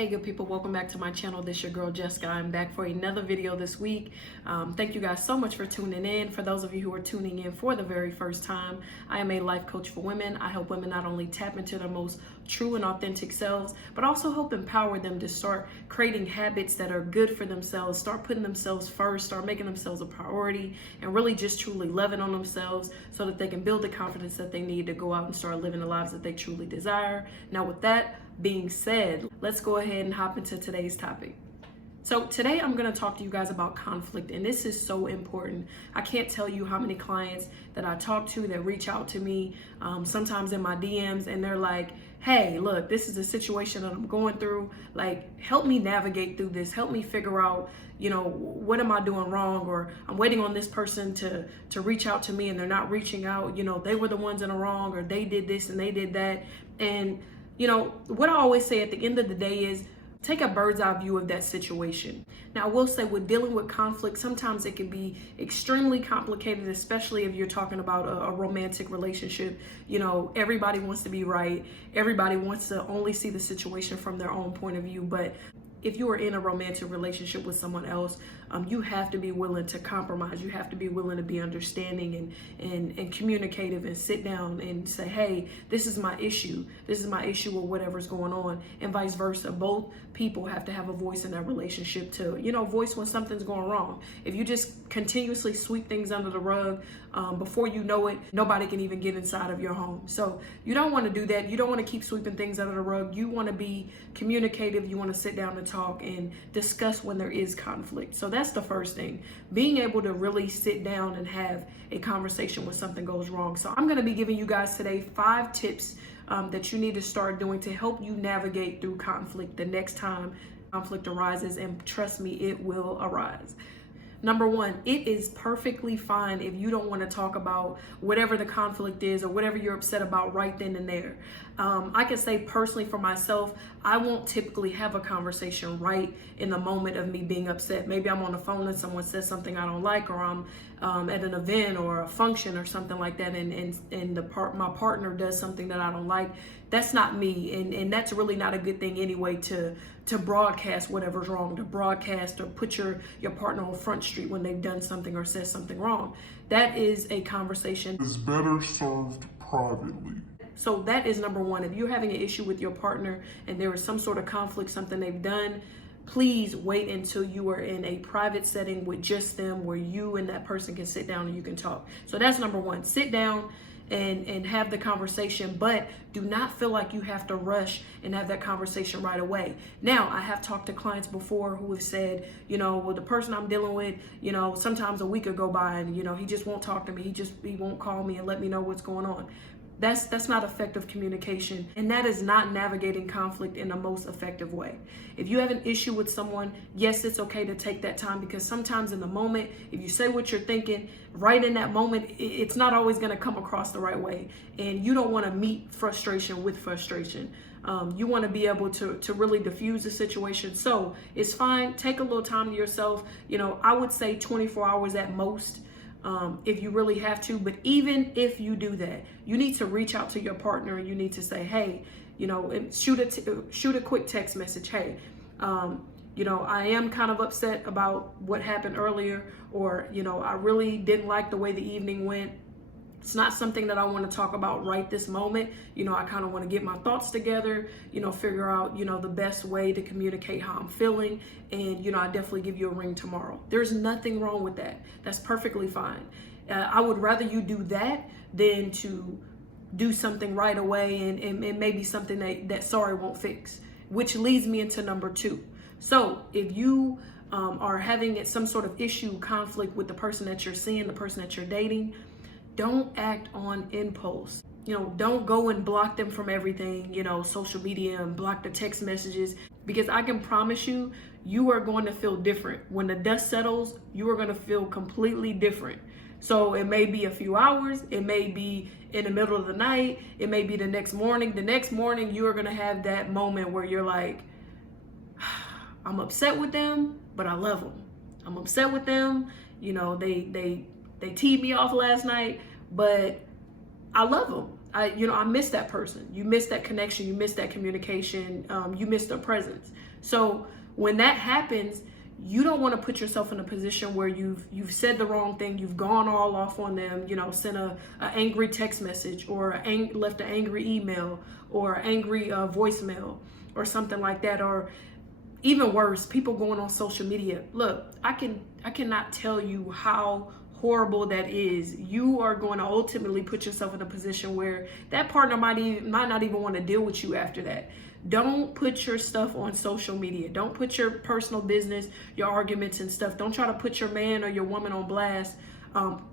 Hey good people, welcome back to my channel. This is your girl Jessica. I'm back for another video this week. Thank you guys so much for tuning in. For those of you who are tuning in for the very first time, I am a life coach for women. I help women not only tap into their most true and authentic selves, but also help empower them to start creating habits that are good for themselves, start putting themselves first, start making themselves a priority, and really just truly loving on themselves so that they can build the confidence that they need to go out and start living the lives that they truly desire. Now with that being said, let's go ahead and hop into today's topic. So today I'm going to talk to you guys about conflict, and this is so important. I can't tell you how many clients that I talk to that reach out to me sometimes in my DMs, and they're like, hey, look, this is a situation that I'm going through. Like, help me navigate through this. Help me figure out, what am I doing wrong? Or I'm waiting on this person to reach out to me and they're not reaching out. They were the ones in the wrong, or they did this and they did that. And what I always say at the end of the day is take a bird's eye view of that situation. Now, I will say with dealing with conflict, sometimes it can be extremely complicated, especially if you're talking about a romantic relationship. Everybody wants to be right. Everybody wants to only see the situation from their own point of view. But if you are in a romantic relationship with someone else, you have to be willing to compromise. You have to be willing to be understanding and communicative and sit down and say, hey, this is my issue. This is my issue with whatever's going on, and vice versa. Both people have to have a voice in that relationship to, voice when something's going wrong. If you just continuously sweep things under the rug, before you know it, nobody can even get inside of your home. So you don't want to do that. You don't want to keep sweeping things under the rug. You want to be communicative. You want to sit down and talk and discuss when there is conflict. So that's the first thing, being able to really sit down and have a conversation when something goes wrong. So I'm going to be giving you guys today 5 tips that you need to start doing to help you navigate through conflict the next time conflict arises, and trust me, it will arise. Number 1, it is perfectly fine if you don't want to talk about whatever the conflict is or whatever you're upset about right then and there. I can say personally for myself, I won't typically have a conversation right in the moment of me being upset. Maybe I'm on the phone and someone says something I don't like, or I'm at an event or a function or something like that, and my partner does something that I don't like. That's not me, and that's really not a good thing anyway to broadcast whatever's wrong, to broadcast or put your partner on Front Street when they've done something or said something wrong. That is a conversation is better served privately. So that is number 1. If you're having an issue with your partner and there is some sort of conflict, something they've done, please wait until you are in a private setting with just them, where you and that person can sit down and you can talk. So that's number 1. Sit down and have the conversation, but do not feel like you have to rush and have that conversation right away. Now, I have talked to clients before who have said, well, the person I'm dealing with, sometimes a week will go by and, he just won't talk to me. He won't call me and let me know what's going on. That's not effective communication, and that is not navigating conflict in the most effective way. If you have an issue with someone, yes, it's okay to take that time, because sometimes in the moment, if you say what you're thinking right in that moment, it's not always going to come across the right way, and you don't want to meet frustration with frustration. You want to be able to really diffuse the situation. So it's fine. Take a little time to yourself. I would say 24 hours at most. If you really have to. But even if you do that, you need to reach out to your partner and you need to say, hey, shoot a quick text message. Hey, I am kind of upset about what happened earlier, or, I really didn't like the way the evening went. It's not something that I want to talk about right this moment. I kind of want to get my thoughts together, figure out, the best way to communicate how I'm feeling. And, I definitely give you a ring tomorrow. There's nothing wrong with that. That's perfectly fine. I would rather you do that than to do something right away and maybe something that sorry won't fix, which leads me into number 2. So if you are having some sort of issue, conflict with the person that you're seeing, the person that you're dating, don't act on impulse. Don't go and block them from everything, social media, and block the text messages, because I can promise you, you are going to feel different. When the dust settles, you are going to feel completely different. So it may be a few hours, it may be in the middle of the night, it may be the next morning. The next morning, you are going to have that moment where you're like, I'm upset with them, but I love them. I'm upset with them. They teed me off last night, but I love them. I miss that person. You miss that connection. You miss that communication. You miss their presence. So when that happens, you don't want to put yourself in a position where you've said the wrong thing, you've gone all off on them, sent a angry text message, or left an angry email, or angry voicemail, or something like that, or even worse, people going on social media. Look, I cannot tell you how horrible that is. You are going to ultimately put yourself in a position where that partner might not even want to deal with you after that. Don't put your stuff on social media. Don't put your personal business, your arguments and stuff. Don't try to put your man or your woman on blast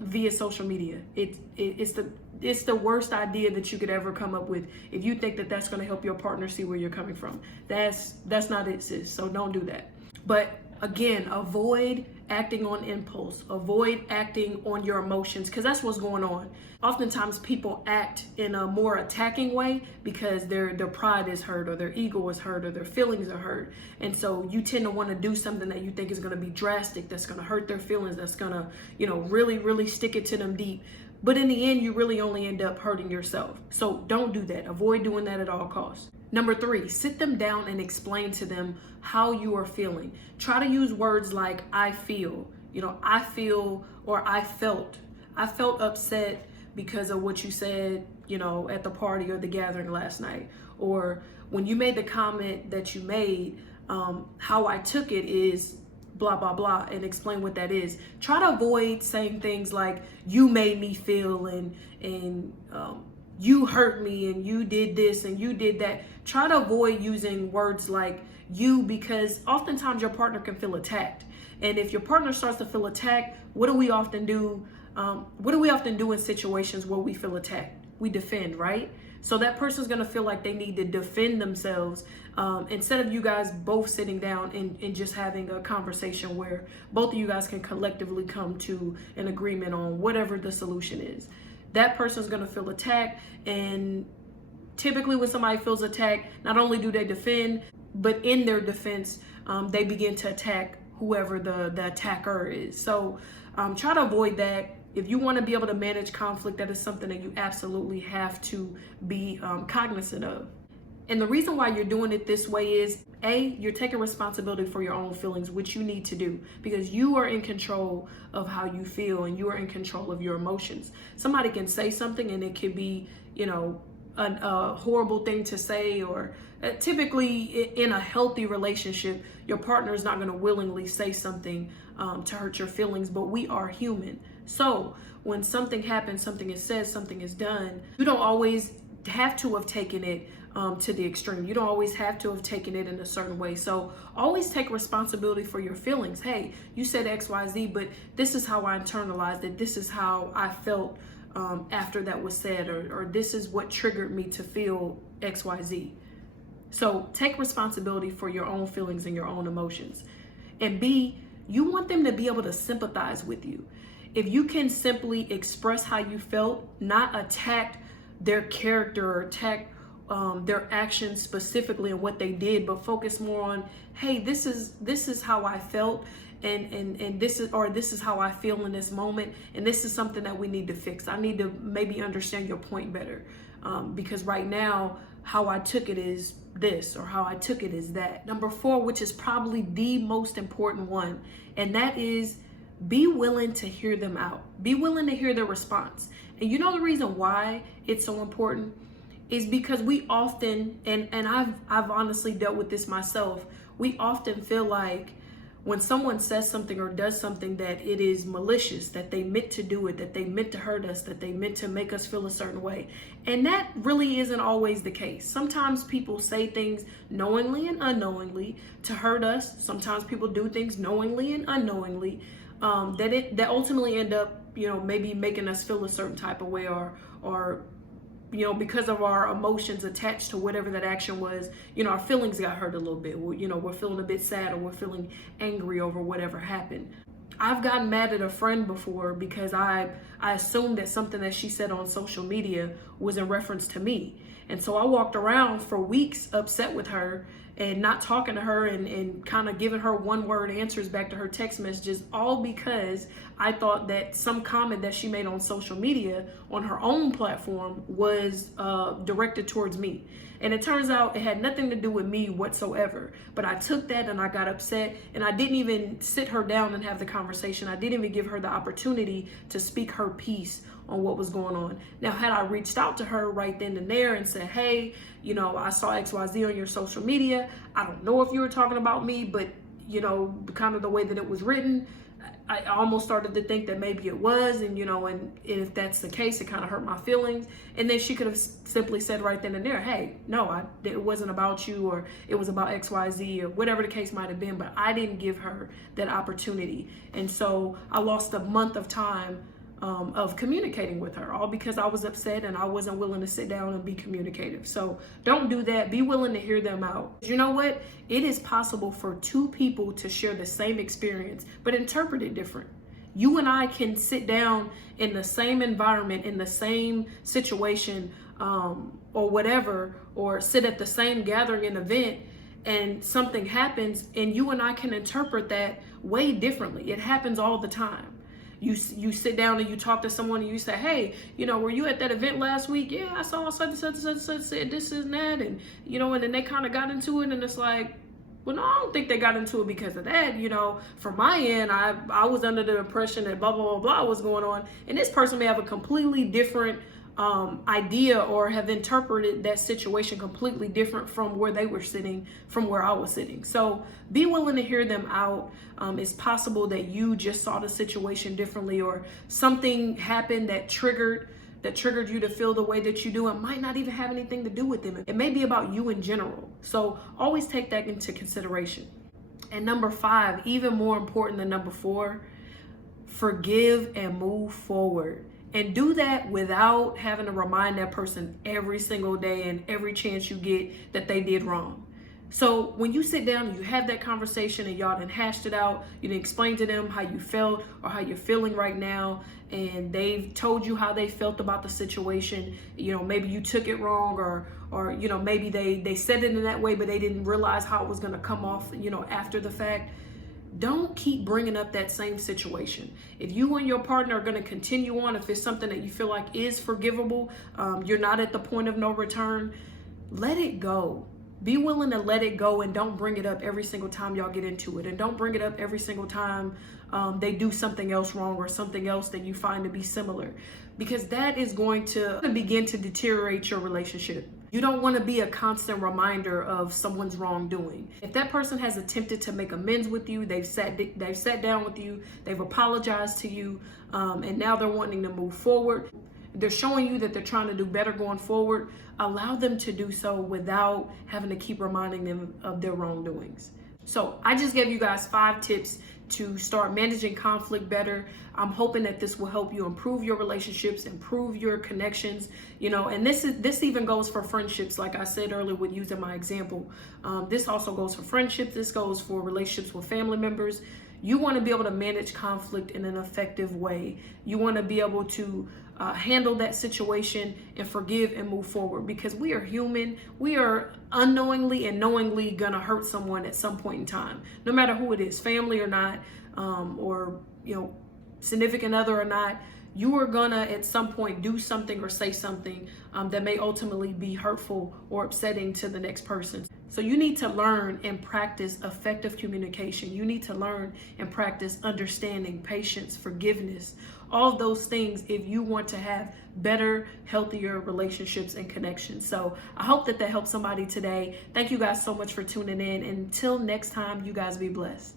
via social media. It's the worst idea that you could ever come up with if you think that that's going to help your partner see where you're coming from. That's not it, sis. So don't do that. But again, avoid acting on impulse. Avoid acting on your emotions, because that's what's going on. Oftentimes people act in a more attacking way because their pride is hurt, or their ego is hurt, or their feelings are hurt. And so you tend to want to do something that you think is going to be drastic, that's going to hurt their feelings, that's going to, really, really stick it to them deep. But in the end, you really only end up hurting yourself. So don't do that. Avoid doing that at all costs. Number 3, sit them down and explain to them how you are feeling. Try to use words like I feel, I feel, or I felt upset because of what you said, at the party or the gathering last night. Or when you made the comment that you made, how I took it is blah, blah, blah, and explain what that is. Try to avoid saying things like you made me feel and you hurt me and you did this and you did that. Try to avoid using words like you, because oftentimes your partner can feel attacked. And if your partner starts to feel attacked, what do we often do? What do we often do in situations where we feel attacked? We defend, right? So that person's gonna feel like they need to defend themselves instead of you guys both sitting down and just having a conversation where both of you guys can collectively come to an agreement on whatever the solution is. That person's gonna feel attacked, and typically when somebody feels attacked, not only do they defend, but in their defense, they begin to attack whoever the attacker is. So try to avoid that. If you want to be able to manage conflict, that is something that you absolutely have to be cognizant of. And the reason why you're doing it this way is, A, you're taking responsibility for your own feelings, which you need to do, because you are in control of how you feel and you are in control of your emotions. Somebody can say something and it could be, a horrible thing to say, or typically in a healthy relationship, your partner is not going to willingly say something to hurt your feelings, but we are human. So when something happens, something is said, something is done, you don't always have to have taken it to the extreme. You don't always have to have taken it in a certain way. So always take responsibility for your feelings. Hey, you said XYZ, but this is how I internalized it. This is how I felt after that was said, or this is what triggered me to feel XYZ. So take responsibility for your own feelings and your own emotions. And B, you want them to be able to sympathize with you. If you can simply express how you felt, not attack their character or attack their actions specifically and what they did, but focus more on, hey, this is how I felt, and this is how I feel in this moment, and this is something that we need to fix. I need to maybe understand your point better, because right now how I took it is this, or how I took it is that. Number 4, which is probably the most important one, and that is be willing to hear them out. Be willing to hear their response. And you know the reason why it's so important is because we often, and I've honestly dealt with this myself, we often feel like when someone says something or does something that it is malicious, that they meant to do it, that they meant to hurt us, that they meant to make us feel a certain way. And that really isn't always the case. Sometimes people say things knowingly and unknowingly to hurt us. Sometimes people do things knowingly and unknowingly that ultimately end up, maybe making us feel a certain type of way, or because of our emotions attached to whatever that action was, our feelings got hurt a little bit. We're feeling a bit sad, or we're feeling angry over whatever happened. I've gotten mad at a friend before because I assumed that something that she said on social media was in reference to me. And so I walked around for weeks upset with her and not talking to her and kind of giving her one-word answers back to her text messages, all because I thought that some comment that she made on social media on her own platform was directed towards me. And it turns out it had nothing to do with me whatsoever. But I took that and I got upset, and I didn't even sit her down and have the conversation. I didn't even give her the opportunity to speak her piece on what was going on. Now, had I reached out to her right then and there and said, hey, you know, I saw XYZ on your social media. I don't know if you were talking about me, but, you know, kind of the way that it was written, I almost started to think that maybe it was, and, you know, and if that's the case, it kind of hurt my feelings. And then she could have simply said right then and there, hey, no, it wasn't about you, or it was about XYZ, or whatever the case might have been, but I didn't give her that opportunity. And so I lost a month of time of communicating with her, all because I was upset and I wasn't willing to sit down and be communicative. So don't do that. Be willing to hear them out. You know what? It is possible for two people to share the same experience, but interpret it different. You and I can sit down in the same environment, in the same situation, or whatever, or sit at the same gathering and event, and something happens, and you and I can interpret that way differently. It happens all the time. You sit down and you talk to someone and you say, hey, you know, were you at that event last week? Yeah, I saw such and such said this and that, and, you know, and then they kind of got into it, and it's like, well, no, I don't think they got into it because of that. You know, from my end, I was under the impression that blah, blah, blah, blah was going on, and this person may have a completely different idea, or have interpreted that situation completely different from where they were sitting, from where I was sitting. So be willing to hear them out. It's possible that you just saw the situation differently, or something happened that triggered you to feel the way that you do. It might not even have anything to do with them. It may be about you in general. So always take that into consideration. And number 5, even more important than number 4, forgive and move forward. And do that without having to remind that person every single day and every chance you get that they did wrong. So when you sit down and you have that conversation and y'all done hashed it out, you done explain to them how you felt or how you're feeling right now, and they've told you how they felt about the situation. You know, maybe you took it wrong, or you know, maybe they said it in that way, but they didn't realize how it was going to come off, you know, after the fact. Don't keep bringing up that same situation. If you and your partner are going to continue on, if it's something that you feel like is forgivable, you're not at the point of no return, let it go. Be willing to let it go, and don't bring it up every single time y'all get into it. And don't bring it up every single time they do something else wrong, or something else that you find to be similar, because that is going to begin to deteriorate your relationship. You don't want to be a constant reminder of someone's wrongdoing. If that person has attempted to make amends with you, they've sat down with you, they've apologized to you, and now they're wanting to move forward. They're showing you that they're trying to do better going forward. Allow them to do so without having to keep reminding them of their wrongdoings. So I just gave you guys 5 tips to start managing conflict better. I'm hoping that this will help you improve your relationships, improve your connections, you know, and this even goes for friendships. Like I said earlier with using my example, this also goes for friendships. This goes for relationships with family members. You want to be able to manage conflict in an effective way. You want to be able to handle that situation and forgive and move forward, because we are human. We are unknowingly and knowingly gonna hurt someone at some point in time, no matter who it is, family or not, or, you know, significant other or not. You are gonna at some point do something or say something that may ultimately be hurtful or upsetting to the next person. So you need to learn and practice effective communication. You need to learn and practice understanding, patience, forgiveness, all of those things if you want to have better, healthier relationships and connections. So I hope that helps somebody today. Thank you guys so much for tuning in. Until next time, you guys be blessed.